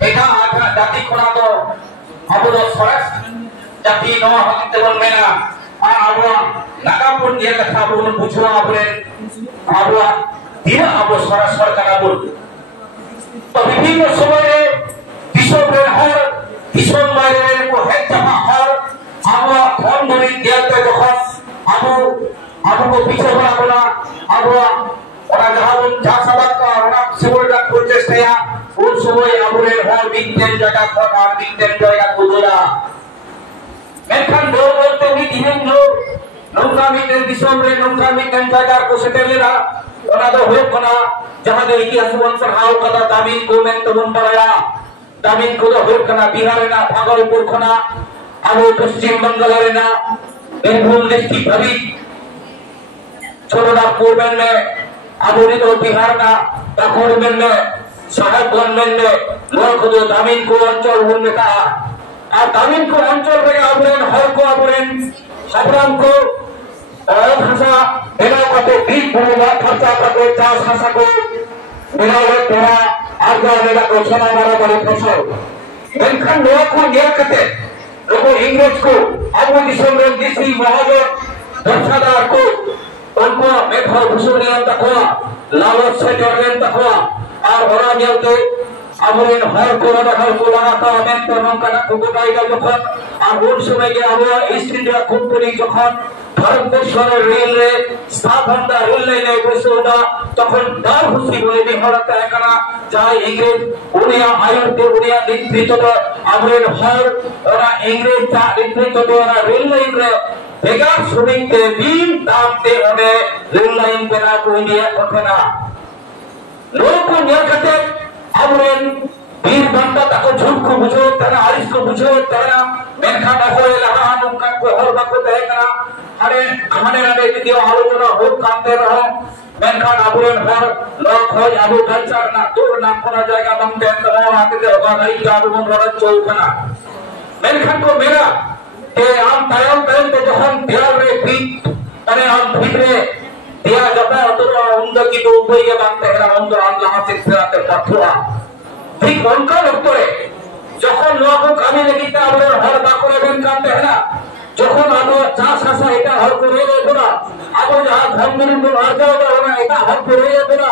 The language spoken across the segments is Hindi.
ᱮᱴᱟᱜ ᱡᱟᱹᱛᱤ ᱠᱷᱚᱱᱟᱜ ᱫᱚ ᱟᱵᱚ ᱫᱚ ᱥᱚᱨᱮᱥ ᱡᱟᱹᱛᱤ ᱱᱚᱣᱟ ᱦᱚᱛᱮᱡ ᱛᱮᱵᱚᱱ ᱢᱮᱱᱟ ᱟᱨ ᱟᱵᱚᱣᱟᱜ ᱱᱟᱜᱟᱢ ᱵᱚᱱ ᱧᱮᱞ ᱞᱮᱠᱷᱟᱱ ᱟᱵᱚ ᱵᱚᱱ ᱵᱩᱡᱷᱟᱹᱣᱟ ᱟᱵᱚᱣᱟᱜ ᱛᱤᱱᱟᱹᱜ ᱟᱵᱚ ᱥᱚᱨᱮᱥ ᱦᱚᱲ ᱠᱟᱱᱟ ᱵᱚᱱ ᱛᱚ ᱵᱤᱵᱷᱤᱱᱱᱚ ᱥᱚᱢᱚᱭ ᱨᱮ ᱫᱤᱥᱚᱢ ᱨᱮᱱ ᱦᱚᱲ दिसोम बारे में को है जहाँ हर आवा कौन बनी दिया तो जहाँ आबू को पीछे बना आबू और जहाँ वो जहाँ सबक का और सिविल का प्रोजेक्ट है उन समय आबूरे हर बिकतें जगह पर और बिकतें जगह को जोड़ा मेंखान दो तो भी दिनें जो नौका बिकतें दिसोम रे नौका बिकतें जगह को सेटेलेरा और आदो हो बना जहाँ जो इतिहास वन पढ़ाओ कदा दामिन को में तो बन पड़ाया दामिन को तो हो कना बिहार ना भागलपुर खना आबो पश्चिम बंगाल रे ना बीरभूम डिस्ट्रिक्ट अभी छोटापुर में आबो ने तो बिहार ना पाकुड़ में साहेबगंज में लोग को दामिन को अंचल हुन में का आ दामिन को अंचल रे आबरेन हर को आबरेन सबराम को और भाषा एना कते बीज भूमिका खर्चा करके चास भाषा को मिलावे तेरा आजा मेरा को छना मारा बड़े फसल मेंखान लोग को नियर करते लोगों इंग्लिश को आबू दिसोम रे दिसी महाजन दर्शनदार को उनको मेघर भूषण नियम तकवा लालच से जर्गन तकवा और होरा नियमते आबूरेन हर को हर को लगाता मेन तो नौका को गोटाइगा जखन और उन समय के आबू ईस्ट इंडिया कंपनी जखन भारतवर्षर रेल रे स्थापना रेल लाइन बसोदा तखन दार हुसी बोले भी हरता है कना जहां इंग्लिश उनिया आयुर्ते उनिया नेतृत्व आबरेन हर और इंग्लिश ता नेतृत्व और रेल लाइन रे बेगार श्रमिक के दिन दाम ते ओने रेल लाइन बना को इंडिया कोठना लोग को नियर करते आबरेन वीर बनता तको झूठ को बुझो तना आरिस को बुझो तना मेनखा होए लहा नुका को हर बाको तय कना अरे हमारे नाडे वीडियो आलोचना हो कांते रहो मेनखान आबूरेन हर लोग होय आबू कल्चर ना दूर ना कोना जायगा बंदे तमाम आते दे होगा नहीं का आबू मन रच चौकना मेनखान को मेरा के आम तायम ते जहन दियाल रे बीट अरे आम बीट रे दिया जता अतुरा उंद की तो उबई के बांते है उंद आम लहा से सेराते पथुआ ठीक उनका लगतरे যখন লোক কামে লাগিতে আমরা হর বাকরে বেন কাটতে है ना যখন আলো চাষ আসা এটা হর করে দেবো আবো যা ধর্মের উপর আর্জাও দেবো না এটা হর করে দেবো না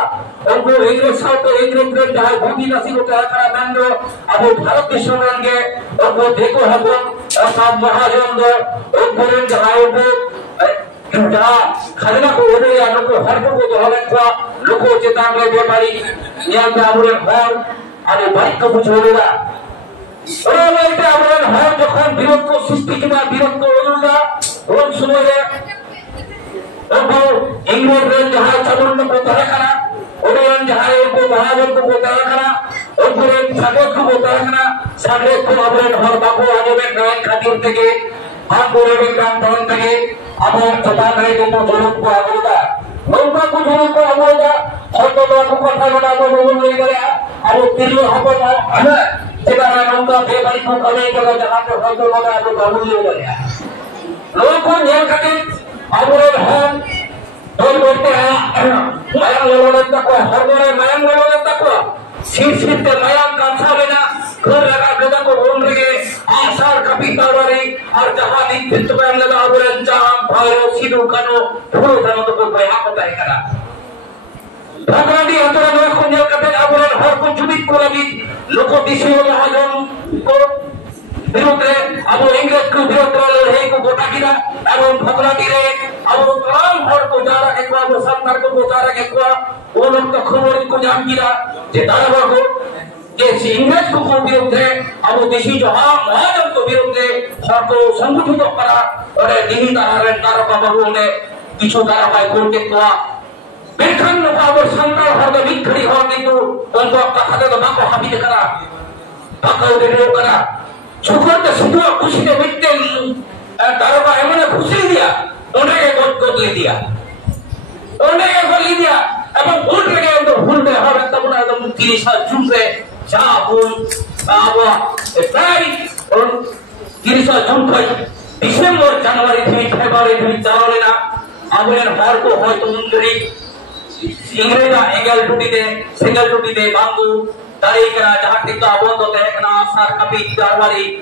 उनको इंग्लिश साथ इंग्लिश में जहाँ भूमि नसी को क्या करा मैंने अब भारत विश्व में के उनको देखो हम साथ महाजन दो उनको जहाँ उनको जहाँ खजना को होने या लोगों हर को तो हमें क्या लोगों चेतावनी दे पारी यहाँ पे आबूरे हर अरे बाइक को कुछ होगा और मैं इसे आबूरे हर जो कौन विरोध को सृष्टि किया विरोध को होगा उन सुनों ने उनको इंग्लिश में जहाँ चलून को तरह करा उन्हें जहाँ को महाजन को तरह करा उनको सागों को तरह करा सागों को आबूरे हर बाबू आगे में नए खातिर तके हम पूरे में काम तौर तके अब चतान रहे को जोड़ों को आगोदा नौका को जोड़ों को आगोदा और तो लोगों को कथा बना को लोगों ने गया अब तिल्लो हमको ना है जेबारा नौका बेबाई को कले के जहाँ पे हम तो लोग आगे बाबू ले गया लोगों को नियर करके आबूरे हम दोन बोलते हैं मायां लोगों तक को हर बार मायां लोगों तक को शीर्ष के मायां कांसा लेना घर लगा लोगों को बोल रहे आसार कपिता वाली और जहाँ नेतृत्व में लगा आबूरे जाम भाइयों सीधु कनो फूल कनो तो कोई बयान होता है करा भगवानी अंतर में कुंजल करते आबूरे हर को जुबित को लगी लोगों दिशा महाजन को विरोध रे अब इंग्लिश को विरोध रे को गोटा किया अब भगवानी रे अब तमाम हर को जारा के को अब सरकार को जारा के को वो लोग तो खबर को जान किया जेतावा को के इंग्लिश को विरोध रे अब देशी जो हाँ महाजन को विरोध रे हर को संगठित करा और दिनी तारे तारा का बहु ने किछु तारा भाई कोल के को बेखन नफावर संकर हर द बिखरी हो नहीं तो उनको कथा तो बाको हाबी करा बाको दे करा छुकर के सुबह खुशी के बिकते दारोगा एमने खुशी दिया उन्हें के गोद ले दिया उन्हें के गोद ले दिया अब भूल गए तो भूल गए हर तब ना एकदम तिरिसा जून से चाबुल आवा फ्राई और तिरिसा जून का दिसंबर जनवरी थी फरवरी थी चारों ना आबुरे हर को हो तो मुंडरी इंग्रेजा एंगल टूटी दे सिंगल टूटी दे बांगू dari kena jahat kita abon do teh kena asar kapi darwari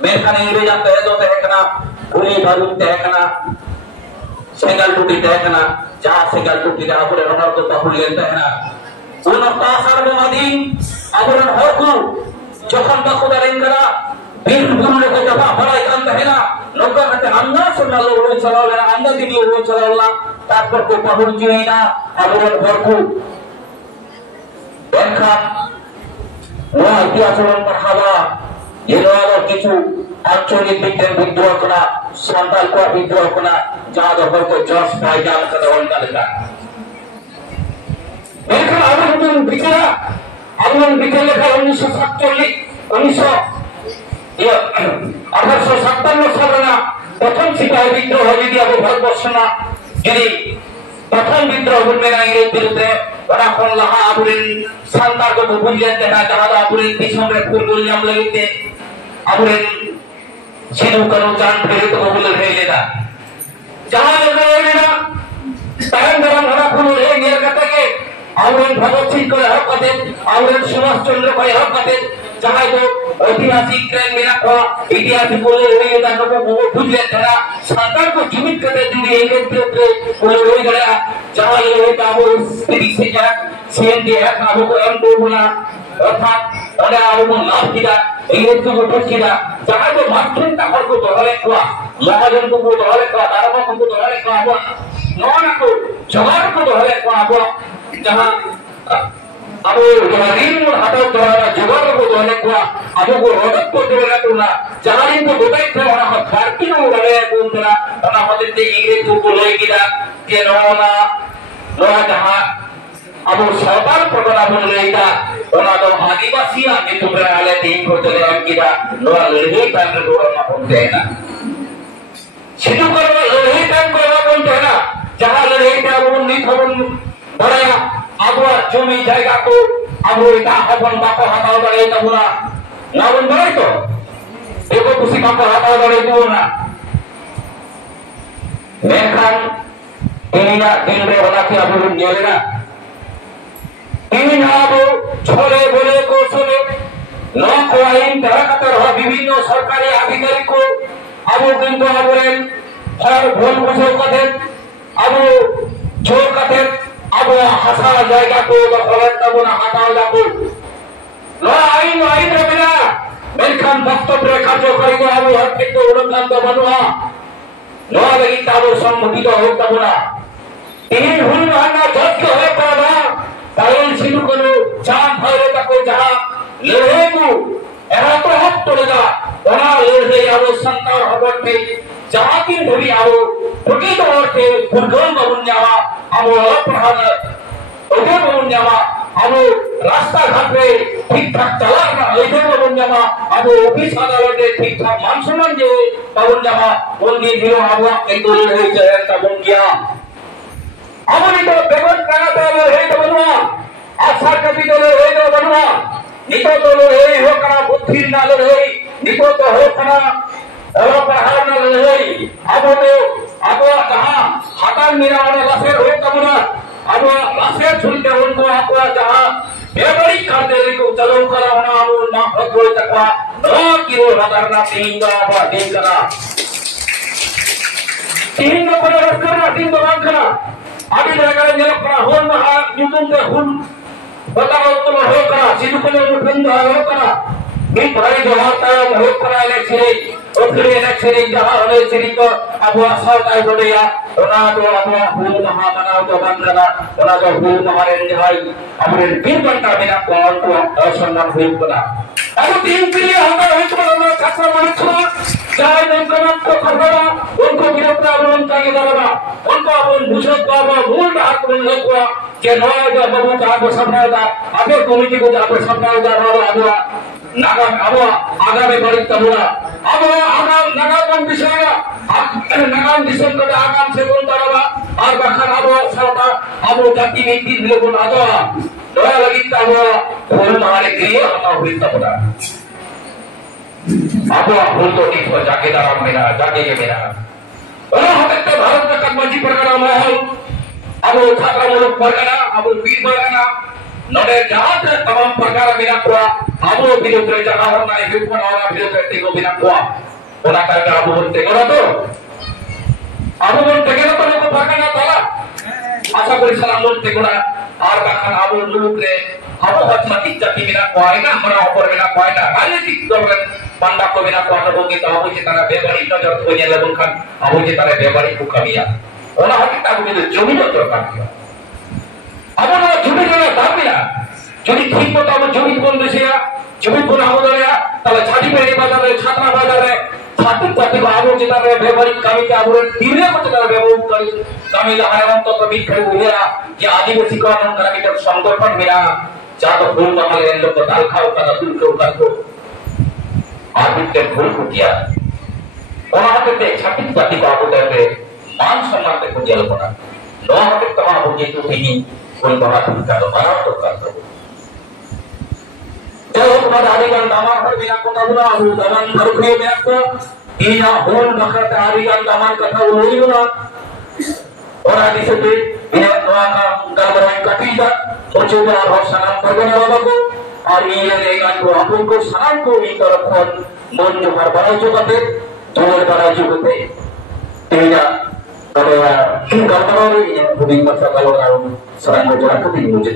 mereka ini jam teh do teh kena uli baru teh kena segal tuti teh kena jahat segal tuti dah abon orang do tahulian teh kena unak pasar do madin abon horku jokan baku dari kena bir bulu ko jaba balai kan teh kena loka kata anda sallallahu alaihi wasallam anda di ulun sallallahu তারপর ko pahur juina abon horku Engkau, wah dia calon perhawa, jenuh kicu, ancuri bikin bidro kena, santal kuat bidro kena, jaga berko jos pajang kedawan kalenda. Mereka awal bicara kalau 1947, 1857 সালে প্রথম সিপাহী বিদ্রোহ যদি আবু ভারতবর্ষ না যদি প্রথম বিদ্রোহ মেরা ইংরেজ বিরুদ্ধে ওরা কোনলাহা আবুরিন সান্তার को बुझिया तेना जहां आबुरिन दिसम रे फुलगुल नाम लगिते आबुरिन सिनु करो जान फेरे तो बोल रहे लेदा जहां लगे लेना टाइम गरम हरा फुल रे नियर कते के आबुरिन भगत सिंह को हक कते आबुरिन सुभाष चंद्र को हक कते जहां को ऐतिहासिक ट्रेन मेरा को ऐतिहासिक बोले रे लेदा को बुझिया तेना सरकार को जीवित करते दिए इंग्लिश के बोले रे गया जहां ये काबू से जा CNDF abu ko M2 bola অর্থাৎ ওরা আবু লাভ কিরা ইংরেজ को উপর কিরা যারা তো মাত্রন টাকার को ধরে কোয়া মহাজন को ধরে কোয়া দারমা को ধরে কোয়া আবু ননা को জগার को ধরে কোয়া আবু যাহা আবু জরিন হাতাও ধরা জগার को ধরে কোয়া আবু को রদত को ধরে তোলা জাহারিন को গোটাই ধরা ফারকি নো ধরে কোনরা ওনা হতে ইংরেজ को লই কিরা যে ননা নয়া যাহা अब सरकार प्रोग्राम लेगा ओना तो आदिवासी आदि तुमरा आले तीन को चले हम किदा नोरा लड़े टाइम रे दोरा बोलते हैं ना सिद्धू करवा लड़े टाइम करवा बोलते हैं ना जहां लड़े टाइम वो नहीं खबर बड़ाया अब जमी जाएगा तो अब इता अपन बापा हटाओ बड़े तबुना ना बन बड़े तो देखो किसी बापा हटाओ बड़े तो ना मैं खान इन्हीं दिन रे वाला के अब नियरे ना ini abu chole bole ko chole no ko ain terakatar ha bibhinno sarkari adhikarik ko abu kintu aburen har bhol bujhe kathen abu chor kathen abu hasa jayga ko bakhalat tabuna hatao jabu no ain rabina melkhan baktob rekha jo karigo abu har kintu urukanto banua no lagi tabu sammutito hoy tabuna ini hul hana jatke hoy pada কারণ সিধু কোনো চাঁদ ভাইরে তাকে যাহা লড়ে কো এরা তো হক তোলেগা ওনা লড়ে আবো সন্তান হবতে যাহা কি ধরি আবো প্রকৃত অর্থে ফুরগল বাবুন্যামা আবো অপরাধ ওকে বাবুন্যামা আবো রাস্তা ঘাটে ঠিকঠাক চালাক না ওকে বাবুন্যামা আবো অফিস আদালতে ঠিকঠাক মান সম্মান যে বাবুন্যামা বন্দি দিল আবো কিন্তু লড়ে যায় তা Bangiya amoni to begon kana to he to banwa asar kapi to he to banwa nito to he ho kana buddhir na lo he nito to ho kana ero pahar na lo he abo to abo jaha hatar mira ona laser ho kamuna abo laser chunte unko abo jaha bebari karte ko chalo kara ona abo na hoi takwa no kiro radarna tinga abo din kana tinga ko raskara tinga bankana आदि जगह जल पर होल महा युद्धम के हुल बताओ तो हो करा सिद्धू को मुठंद हो करा ये भाई जवाता हो करा इलेक्शन और फिर इलेक्शन जहां इलेक्शन को अब असर काय बोलिया ओना तो अब हुल महा बनाओ तो बंद करा ओना जो हुल महारे भाई अपने तीन घंटा बिना कौन को असम्मान हुल बना अब तीन पीढ़ी होगा हो तो ना खतरा मानछो चाहे नौकरन को खबरा उनको गिरफ्तार उनका ये दरबा उनको अपन बुझत बाबा भूल हाथ में लगवा के नया जो बाबू का को संभालता अबे कमिटी को जाकर संभालता रहा आगवा नागा अब आगा में बड़ी तबुरा अब आगा नागा कौन बिछाएगा नागा दिसम को आगाम से बोलता रहा और बखर अब साता अब जाति में तीन लोगों आ जाओ दया लगी तब फूल मारे के लिए हटा हुई तबुरा अब फूल तो नहीं हो जाके दाराम मेरा जाके ये मेरा ओला हते भारत का कमजी परगना माहौल अब छात्र मुल्क परगना अब वीर परगना नोडे जहां से तमाम प्रकार बिना कुआ आबो विरुद्ध जहां होना है विपन और विरुद्ध तेगो बिना कुआ ओना करके आबो तेगो ना तो आबो तेगो तो लोग भागा ना ताला आशा करी सलाम लोग तेगो ना और काखन आबो मुलुक रे आबो हचमती जाति बिना कुआ ना हमरा ऊपर बिना कुआ ना राजनीतिक दल पांडा को बिना कुआ ना होगी तो आबो चिताना बेबारी नजर को ने लगन खान आबो चिताना बेबारी को कमिया ओना हकिता आबो ने जमीन तो काटिया आबो ना जमीन ना दाबिना যদি ঠিক মতো আমরা জমি কোন দেশে জমি কোন আমাদের তাহলে ছাড়ি পেয়ে বাজারে ছাত্রা বাজারে ছাত্র ছাত্রী আবো যেটারে ব্যবহারিক কামিতে আবরের দিনে মতো তারা ব্যবহার করে কামিতে হারান্ত তো বিখ্যাত হইয়া যে আদিবাসী কানুন কামিতে সংগঠন মেরা যা তো ভুল বাঙালি লোক ডাল খাও তারা দুল কেউ কাটো আদিত্যের ভুল কুটিয়া ওনা হাতে ছাত্রী জাতি আবো দেবে মান সম্মান দেখো জেলপনা ন হাতে তোমার বুঝে তো তিনি কোন বাবা তুমি কাটো বাড়াও তো কাটো जब बाद आदिगण दामान हर बिना को तबना हो दामान धरखने में को इया होल बखत आदिगण दामान कथा वही ना और आदि से बिना दुआ का गलबराई कटीदा सोचे तो आप सलाम करने बाबा को और ये लेगान को अपन को सलाम को इन तरफ को मन जो हर बड़ा जो करते जोर बड़ा जो करते तेरा करेगा गलबराई ये बुद्धि मत करो सलाम को जरा को भी मुझे